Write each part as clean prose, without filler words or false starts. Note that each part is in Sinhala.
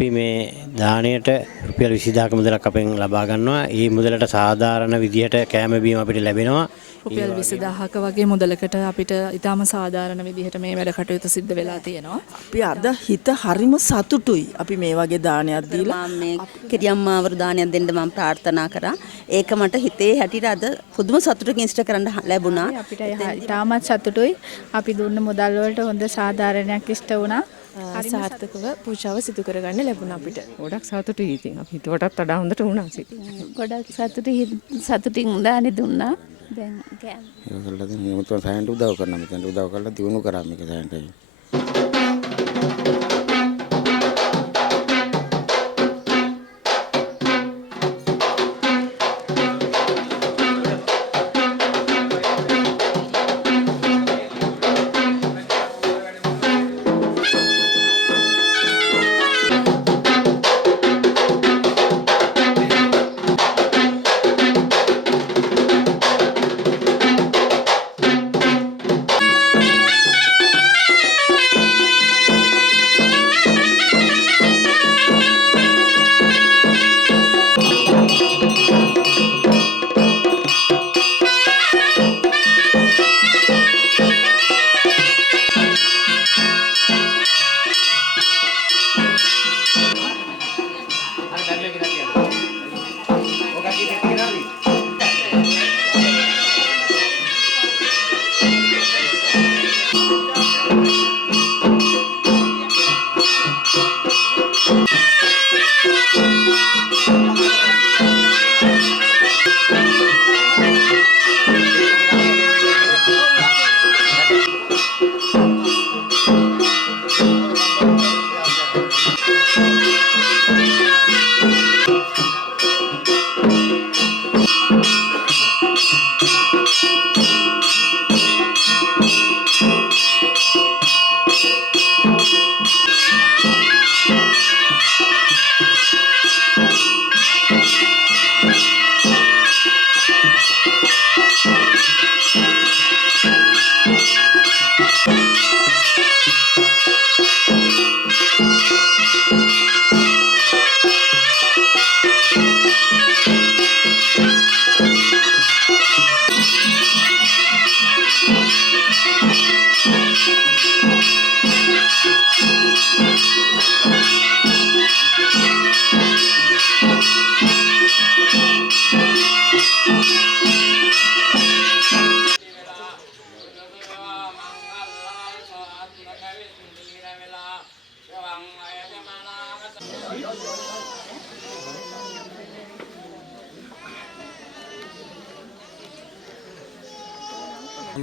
අපි මේ දාණයට රුපියල් 20000ක මුදලක් අපෙන් ලබා ගන්නවා. ඒ මුදලට සාධාරණ විදිහට කෑම බීම අපිට ලැබෙනවා. රුපියල් 20000ක වගේ මුදලකට අපිට ඊටාම සාධාරණ විදිහට මේ වැඩ කටයුතු සිද්ධ වෙලා තියෙනවා. අපි අද හිත හරිම සතුටුයි. අපි මේ වගේ දානයක් දීලා මම මේ කිරියම්මාවරු දානයක් දෙන්න මම ප්‍රාර්ථනා කරා. ඒක මට හිතේ හැටියට අද පුදුම සතුටකින් ඉෂ්ට කරන්න ලැබුණා. අපිට ඊටමත් සතුටුයි. අපි දුන්න මුදල් වලට හොඳ සාධාරණයක් ඉෂ්ට වුණා. සාර්ථකව පූජාව සිදු කරගන්න ලැබුණා අපිට. ගොඩක් සතුටුයි ඉතින්. අපි හිතුවටත් වඩා හොඳට වුණා සිත. ගොඩක් සතුටින් දානේ දුන්නා. දැන් කෑම. ඒක කළා දැන් මුතුන් සයන්ට උදව් කරනවා. මෙතන උදව් කරලා දිනු කරා මේක සයන්ට.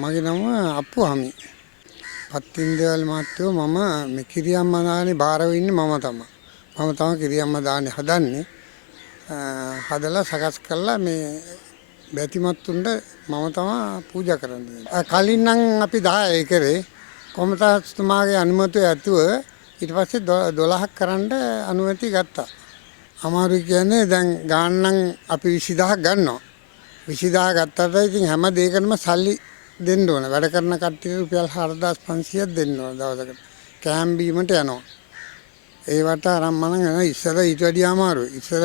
මගේ නම අප්පුහාමි. පත්තින්දේවල් මහත්තයෝ මම මේ කිරියම්මා දානේ බාරව ඉන්නේ මම තමයි. මම තමයි කිරියම්මා දානේ හදන්නේ. හදලා සකස් කරලා මේ බැතිමත්තුන්ට මම තමයි පූජා කරන්නේ. කලින් නම් අපි 10 කරේ කොමතාස්තුමාගේ අනුමැතිය ඇතුව ඊට පස්සේ 12ක් කරන්න අනුමැතිය ගත්තා. අමාරු කියන්නේ දැන් ගානනම් අපි 20000ක් ගන්නවා. 20000 ගත්තට ඉතින් හැම දෙයකටම සල්ලි දෙන්න ඕන. වැඩ කරන කට්ටියට රුපියල් 4500ක් දෙන්න ඕන දවසකට. කෑම බීමට යනවා. ඒවට අරන් මම යන ඉස්සර ඊට වැඩිය අමාරුයි. ඉස්සර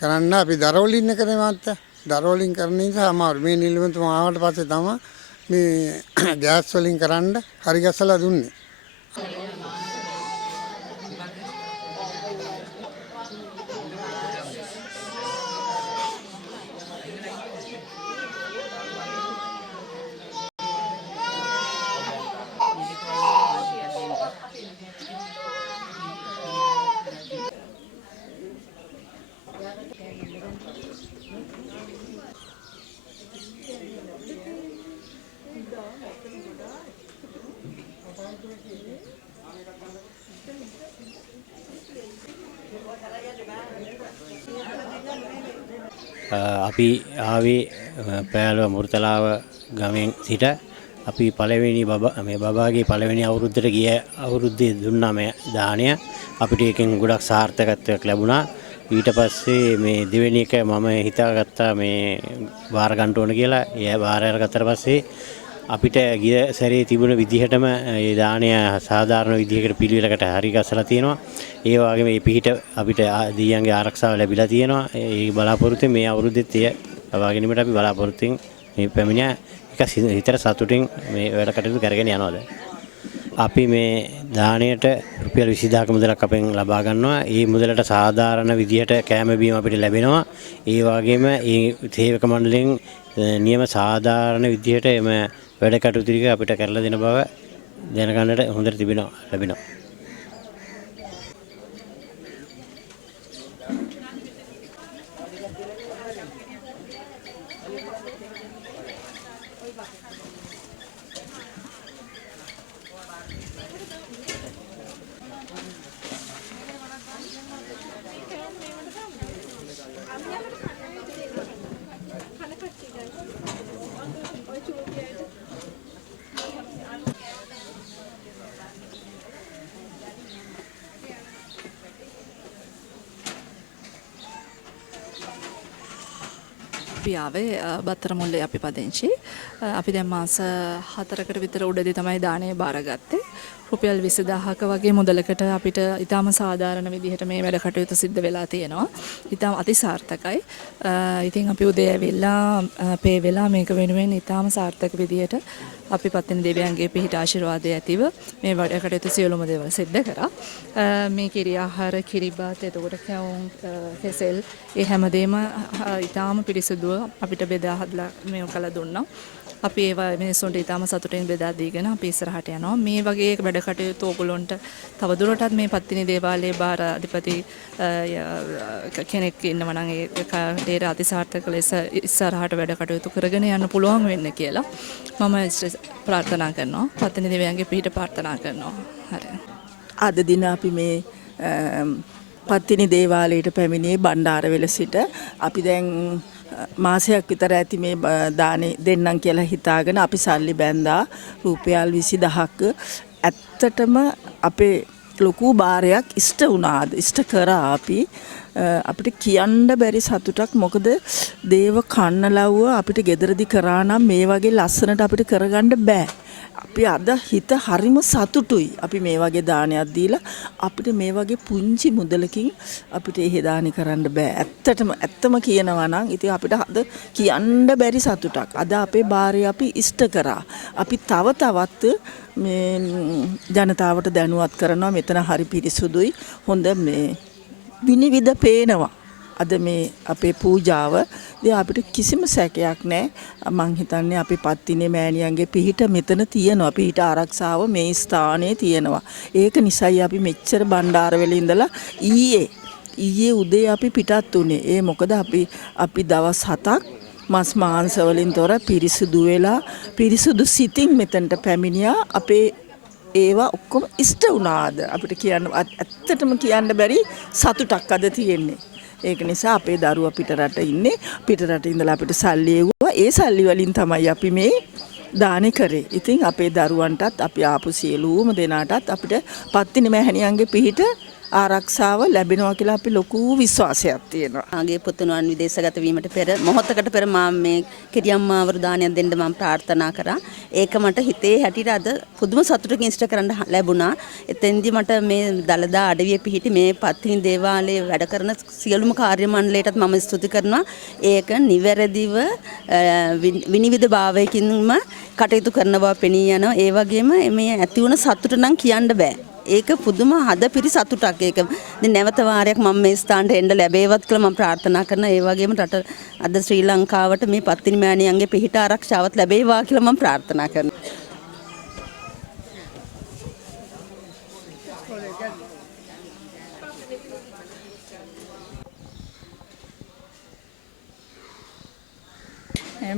කරන්න අපි දරවලින් එකනේ මාත්‍යා. දරවලින් කරන නිසා අමාරු. මේ නිලමතුමා ආවට පස්සේ තමයි මේ ගෑස් වලින් කරන්න හරි ගැසලා දුන්නේ. අපි ආවේ පෑලව මුර්තලාව ගමෙන් සිට අපි පළවෙනි මේ බබාගේ පළවෙනි අවුරුද්දට ගිය අවුරුද්දේ දුන්නා මේ දාණය. අපිට ඒකෙන් ගොඩක් සාර්ථකත්වයක් ලැබුණා. ඊට පස්සේ මේ දෙවෙනි එක මම හිතාගත්තා මේ බාර ගන්න ඕන කියලා. ඒ බාර අරගත්තට පස්සේ අපිට ගිය සැරේ තිබුණ විදිහටම ඒ දානය සාධාරණ විදිහකට පිළිවෙලකට හරි ගස්සලා තියෙනවා. ඒ වගේම මේ පිහිට අපිට දීයන්ගේ ආරක්ෂාව ලැබිලා තියෙනවා. ඒ බලාපොරොත්තුෙන් මේ අවුරුද්දෙත් එය ලබා ගැනීමට අපි බලාපොරොත්තුෙන් මේ පැමිණ එක හිතට සතුටින් මේ වැඩ කටයුතු කරගෙන යනවාද. අපි මේ දාණයට රුපියල් 20000ක මුදලක් අපෙන් ලබා ගන්නවා. ඒ මුදලට සාධාරණ විදිහට කෑම බීම අපිට ලැබෙනවා. ඒ වගේම ඒ සේවක මණ්ඩලයෙන් නියම සාධාරණ විදිහට එම වැඩ කටයුතු ටික අපිට කරලා දෙන බව දැනගන්නට හොඳට ලැබෙනවා. අපි ආවේ බත්තර මුල්ලේ අපි පදිංචි. අපි දැන් මාස 4කට විතර උඩදී තමයි දාණය බාරගත්තේ. රුපියල් 20000ක වගේ මුදලකට අපිට ඊටාම සාධාරණ විදිහට මේ වැඩ කටයුතු සිද්ධ වෙලා තියෙනවා. ඊටාම අතිසාර්ථකයි. ඉතින් අපි උදේ ඇවිල්ලා පේ වෙලා මේක වෙනුවෙන් ඊටාම සාර්ථක විදිහට අපි පත්තිනි දෙවියන්ගේ පිහිට ආශිර්වාදය ඇතිව මේ වැඩ කටයුතු සියලුම දේවල් සිද්ධ කරා. මේ කිරි ආහාර, කිරිබත්, එතකොට කැවුම්, කෙසෙල් ඒ හැමදේම ඊටාම පිරිසුදුව අපිට බෙදා හදලා මේක කළා දුන්නා. අපි ඒවා මිනිස්සුන්ට ඊටාම සතුටින් බෙදා දීගෙන අපි ඉස්සරහට යනවා. මේ වගේ වැඩ කටයුතු ඕගොල්ලොන්ට තවදුරටත් මේ පත්තිනි දේවාලයේ බාර අධිපති කෙනෙක් ඉන්නවා නම් ඒ කටේට අතිසාර්ථක ලෙස ඉස්සරහට වැඩ කටයුතු කරගෙන යන්න පුළුවන් වෙන්න කියලා මම ප්‍රාර්ථනා කරනවා. පත්තිනි දේවයන්ගේ පිහිට ප්‍රාර්ථනා කරනවා. හරි. අද දින අපි මේ පත්තිනි දේවාලයට පැමිණියේ බණ්ඩාරවෙල සිට. අපි දැන් මාසයක් විතර ඇති මේ දානේ දෙන්නම් කියලා හිතාගෙන අපි සල්ලි බැන්දා රුපියල් 20000ක්. ඇත්තටම අපේ ලොකු බාරයක් ඉෂ්ට වුණාද ඉෂ්ට කරා අපිට කියන්න බැරි සතුටක්. මොකද දේව කන්නලව්ව අපිට ගෙදරදි කරා නම් මේ වගේ ලස්සනට අපිට කරගන්න බෑ. අපි අද හිත හරිම සතුටුයි. අපි මේ වගේ දානයක් දීලා අපිට මේ වගේ පුංචි මුදලකින් අපිට එහෙ දානි කරන්න බෑ. ඇත්තම කියනවා නම් ඉතින් අපිට අද කියන්න බැරි සතුටක්. අද අපේ බාරය අපි ඉෂ්ට කරා. අපි තවත් මේ ජනතාවට දැනුවත් කරනවා මෙතන හරි පිරිසුදුයි. හොඳ මේ විනිවිද පේනවා. අද මේ අපේ පූජාව අපිට කිසිම සැකයක් නැහැ. මං හිතන්නේ අපි පත්තිනේ මෑණියන්ගේ පිහිට මෙතන තියෙනවා. පිහිට ආරක්ෂාව මේ ස්ථානයේ තියෙනවා. ඒක නිසායි අපි මෙච්චර බණ්ඩාරවෙල ඉඳලා ඊයේ උදේ අපි පිටත් උනේ. ඒ මොකද අපි දවස් 7ක් මස් මාංශ වලින් තොර පිරිසුදු වෙලා පිරිසුදු සිතින් මෙතනට පැමිණියා. අපේ ඒවා ඔක්කොම ඉෂ්ට වුණාද අපිට කියන්න ඇත්තටම කියන්න බැරි සතුටක් අද තියෙන්නේ. ඒක නිසා අපේ දරුවා පිටරට ඉන්නේ. පිටරට ඉඳලා අපිට සල්ලි එවුවා. ඒ සල්ලි වලින් තමයි අපි මේ දානේ කරේ. ඉතින් අපේ දරුවන්ටත් අපි ආපු සියලුම දෙනාටත් අපිට පත්තිනි මෑණියන්ගේ පිහිට ආරක්ෂාව ලැබෙනවා කියලා අපි ලොකු විශ්වාසයක් තියෙනවා. ආගේ පුතුණුවන් විදේශගත වීමට පෙර මොහොතකට පෙර මම මේ කිරියම්මාවරු දානයක් දෙන්න මම ප්‍රාර්ථනා කරා. ඒක මට හිතේ හැටියට අද පුදුම සතුටකින් ඉෂ්ට කරන්න ලැබුණා. එතෙන්දි මට මේ දලදා අඩවියේ පිහිටි මේ පත්තිනි දේවාලයේ වැඩ කරන සියලුම කාර්ය මණ්ඩලයටත් මම ස්තුති කරනවා. ඒක නිවැරදිව විනිවිද භාවයකින්ම කටයුතු කරන බව පෙනී යනවා. ඒ වගේම මේ ඇති වුණ සතුට නම් කියන්න බෑ. ඒක පුදුම හද පිරි සතුටක්. ඒක දැන් නැවත වාරයක් මම මේ ස්ථානට එන්න ලැබේවත් කියලා මම ප්‍රාර්ථනා කරනවා. ඒ වගේම රට අද ශ්‍රී ලංකාවට මේ පත්තිනි මෑණියන්ගේ පිහිට ආරක්ෂාවත් ලැබේවා කියලා මම ප්‍රාර්ථනා කරනවා.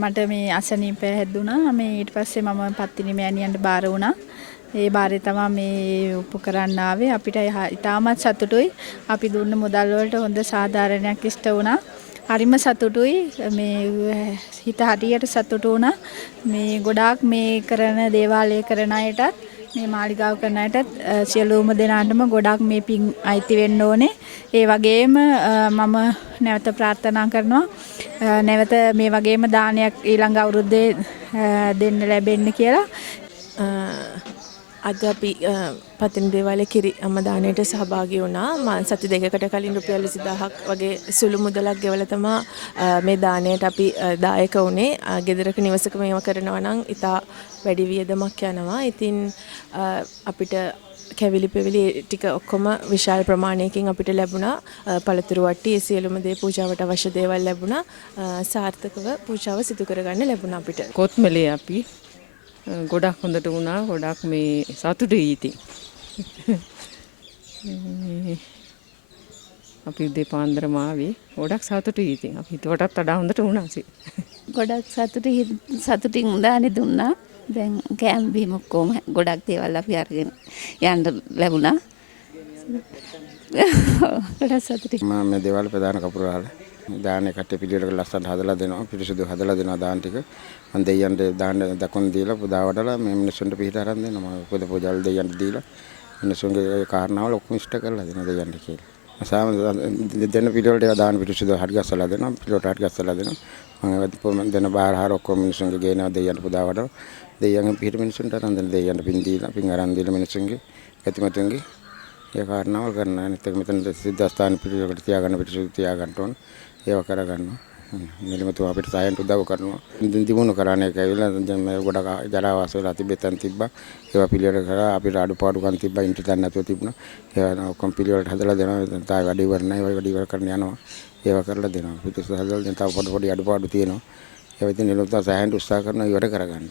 මට මේ අසනීපය හැදුණා. මේ ඊට පස්සේ මම පත්තිනි මෑණියන්ට බාර වුණා. ඒ බාරේ තමයි මේ උප කරන්න ආවේ. අපිට ඉතාමත් සතුටුයි. අපි දුන්න මුදල් වලට හොඳ සාධාරණයක් ඉෂ්ට වුණා. හරිම සතුටුයි. මේ හිත හරියට සතුටු වුණා. මේ ගොඩාක් මේ කරන දේවාලය කරන අයටත් මේ මාලිගාව කරන අයටත් සියලුම දෙනාටම ගොඩාක් මේ පින් අයිති වෙන්න ඕනේ. ඒ වගේම මම නැවත ප්‍රාර්ථනා කරනවා නැවත මේ වගේම දානයක් ඊළඟ අවුරුද්දේ දෙන්න ලැබෙන්න කියලා. අද අපි පතින් දේවාලයේ කිරි අම්ම දාණයට සහභාගී වුණා. මම සති දෙකකට කලින් රුපියල් 20000ක් වගේ සුළු මුදලක් ගෙවලා තමයි මේ දාණයට අපි දායක වුණේ. ගෙදරක නිවසක මේව කරනවා නම් ඉතා වැඩි වියදමක් යනවා. ඉතින් අපිට කැවිලි පෙවිලි ටික ඔක්කොම විශාල ප්‍රමාණයකින් අපිට ලැබුණා. පළතුරු වට්ටි සියලුම දේ පූජාවට අවශ්‍ය දේවල් ලැබුණා. සාර්ථකව පූජාව සිදු කරගන්න ලැබුණා අපිට. කොත්මලේ අපි ගොඩක් හොඳට වුණා. ගොඩක් මේ සතුටුයි ඉතින්. අපි දෙපාන්දරම ආවේ ගොඩක් සතුටුයි ඉතින්. අපි හිතුවටත් වඩා හොඳට වුණා ඉතින්. ගොඩක් සතුටින් දානේ දුන්නා. දැන් කෑම බීම ඔක්කොම ගොඩක් දේවල් අපි අරගෙන යන්න ලැබුණා. ගොඩක් සතුටින්. මම මේ දේවල් ප්‍රධාන කපුරාල දානේ කට්ටේ පිළිවෙලක ලස්සනට හදලා දෙනවා. පිරිසිදු හදලා දෙනවා දාන ටික. මම දෙයියන්ට දාන දකුණු දීලා පුදා වඩලා මේ මිනිස්සුන්ට පිළිත අරන් දෙනවා. මම පොද පූජාවල් දෙයියන්ට දීලා මිනිස්සුන්ගේ කාරණාවල ඔක්කොම ඉෂ්ට කරලා දෙනවා දෙයියන්ට කියලා. සාම දෙන්න පිළිවෙලට දාන පිරිසිදු හරි ගස්සලා දෙනවා. පිළිවෙලට හරි ගස්සලා දෙනවා. මම දෙන බාරහාර ඔක්කොම මිනිස්සුන්ගේ ගේනවා දෙයියන්ට පුදා වඩලා. දෙයියන්ගේ පිට මිනිස්සුන්ට අරන් දෙන දෙයියන්ට පින් දීලා පින් අරන් දීලා මිනිස්සුන්ගේ ප්‍රතිමතුන්ගේ ඒ කාරණාවල් කරනවා. අනිත් එක මෙතන සිද්ධාස්ථාන පිළිවෙලකට තියාගන්න පිරිසිදු තියාගන්න ඕන. ඒව කරගන්නවා. නිලමතුමා අපිට සායන්ට උදව් කරනවා. දිමුණු කරානේ කැවිලා දැන් මේ ගොඩක් ජරාවාස වෙලා තිබෙතන් තිබ්බා. ඒවා පිළිවෙල කරා අපිට අඩුපාඩුකම් තිබ්බා ඉන්ටි තැන් නැතුව තිබුණා. ඒවා ඔක්කොම පිළිවෙලට හදලා දෙනවා. දැන් තායි වැඩි ඉවර නැහැ. ඒවා වැඩි ඉවර කරන්න යනවා. ඒවා කරලා දෙනවා. පිටිසු හදලා දැන් තව පොඩි අඩුපාඩු තියෙනවා. ඒවා ඉතින් නිලමතුමා සායන්ට උත්සාහ කරනවා ඉවර කරගන්න.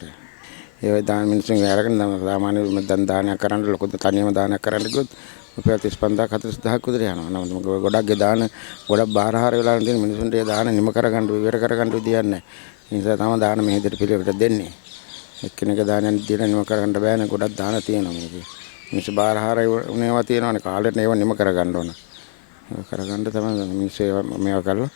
ඒවා දාන මිනිස්සුන් අරගෙන සාමාන්‍ය දැන් දානයක් කරන්න ලොකු තනියම දානයක් කරන්න ගියොත් රුපියල් 35000ක් 40000ක් විතර යනවා. නමුත් ගොඩක් දාන ගොඩක් බාරහාර වෙලා තියෙන මිනිසුන්ට ඒ දාන නිම කරගන්න ඉවර කරගන්න විදියක් නැහැ. ඒ නිසා තමයි දාන මේ විදිහට පිළිවෙලට දෙන්නේ. එක්කෙනෙක් දානයක් දීලා නිම කරගන්න බෑනේ. ගොඩක් දාන තියෙනවා මේකේ. මිනිස්සු බාරහාර උනේවා තියෙනවානේ කාලෙට ඒව නිම කරගන්න ඕන. ඒක කරගන්න තමයි මිනිස්සු මේවා කරලා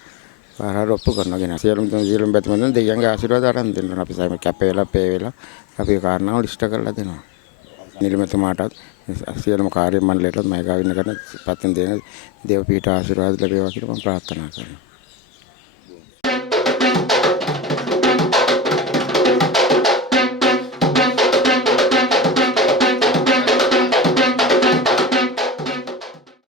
බාරහාර ඔප්පු කරනගෙන සියලුම බැතිමතුන් දෙයියන්ගේ ආශිර්වාද අරන් දෙනවා. අපි සෑම කැපේ වෙලා පේ වෙලා අපි කාරණාවල් ඉෂ්ට කරලා දෙනවා. නිලමතුමාටත් සියලුම කාර්ය මණ්ඩලයටත් මම ගාවින්න කරන පත්තින් දෙන දේව පීඨ ආශිර්වාද ලැබේවා කියලා මම ප්‍රාර්ථනා කරනවා.